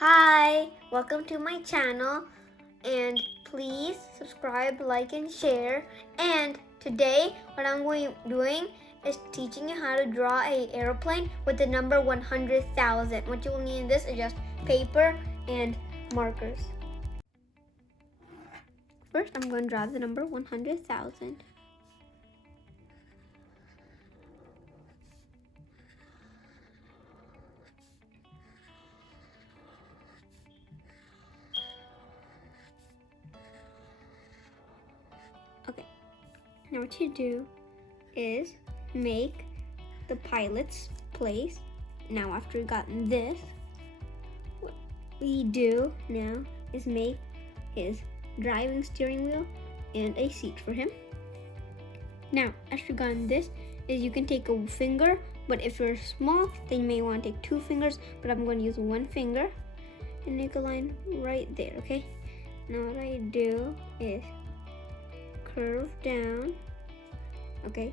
Hi, welcome to my channel, and please subscribe, like, and share. And today what I'm doing is teaching you how to draw a airplane with the number 100,000. What you will need in this is just paper and markers. First, I'm going to draw the number 100,000. Okay, now what you do is make the pilot's place. Now after we've gotten this, what we do now is make his driving steering wheel and a seat for him. Now after you've gotten this, is you can take a finger, but if you're small then you may want to take 2 fingers, but I'm going to use 1 finger and make a line right there. Okay, now what I do is curve down. Okay,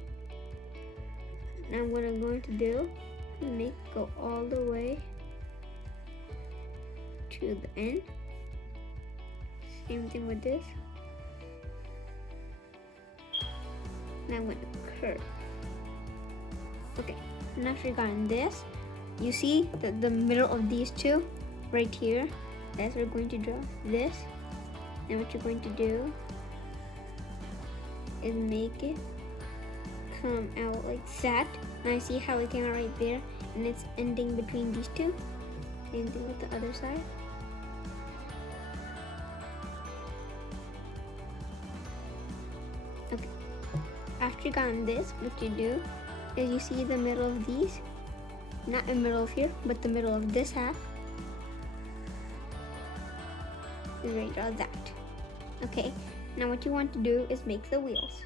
now what I'm going to do is make go all the way to the end. Same thing with this. Now I'm going to curve. Okay, and after you've gotten this, you see the middle of these two right here. That's where we're going to draw this. And what you're going to do is make it come out like that. Now see how it came out right there, and it's ending between these two. Same thing with the other side. Okay, after you gotten this, what you do is you see the middle of these, not the middle of here, but the middle of this half. Is right draw that. Okay, now what you want to do is make the wheels.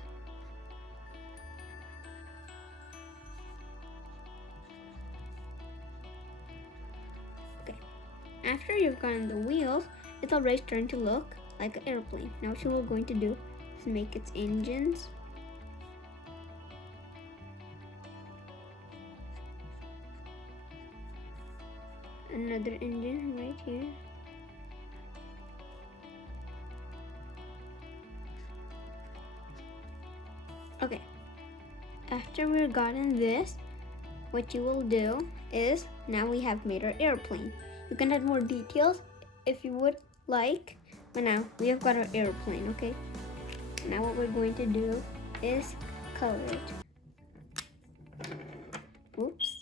Okay, after you've gotten the wheels, it's already starting to look like an airplane. Now what you're going to do is make its engines. Another engine right here. Okay, after we've gotten this, what you will do is now we have made our airplane. You can add more details if you would like, but now we have got our airplane. Okay, now what we're going to do is color it. Oops.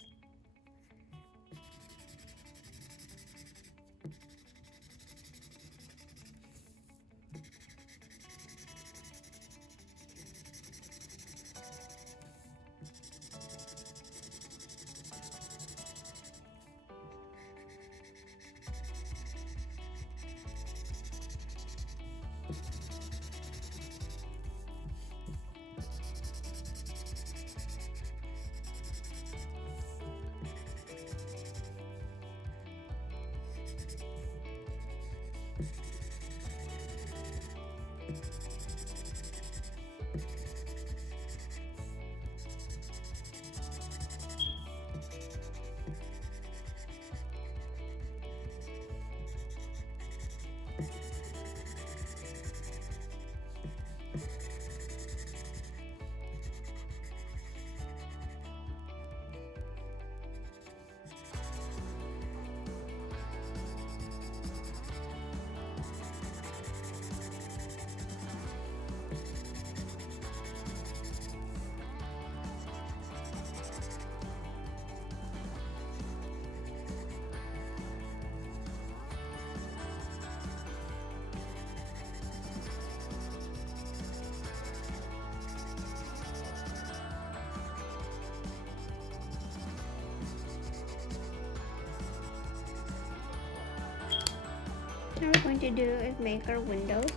Now what we're going to do is make our windows.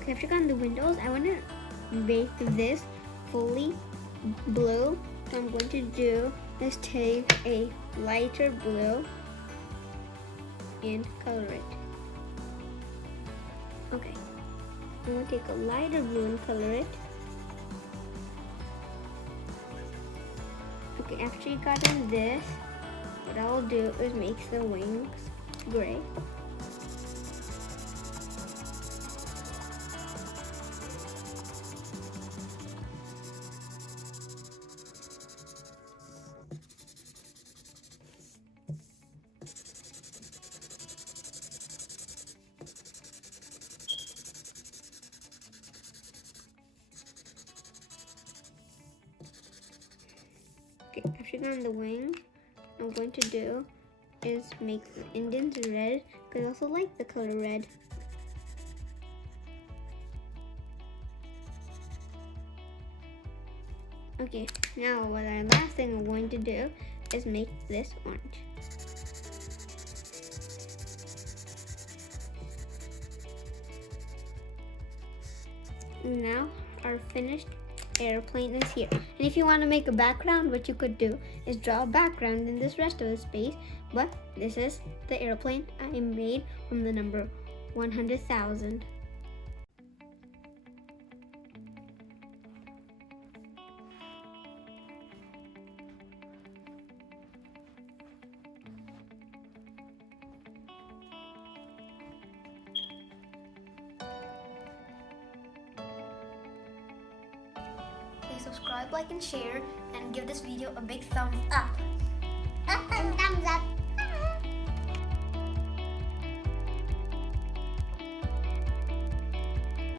Okay, after on the windows, I want to make this fully blue. So I'm going to do is take a lighter blue and color it. Okay, I'm going to take a lighter blue and color it. Okay, after you got in this, what I'll do is make the wings gray. Okay, after you got on the wing, what I'm going to do is make the indents red, because I also like the color red. Okay, now what our last thing we're going to do is make this orange. Now our finished airplane is here. And if you want to make a background, what you could do is draw a background in this rest of the space. But this is the airplane I made from the number 100,000. Please subscribe, like, and share, and give this video a big thumbs up. And thumbs up.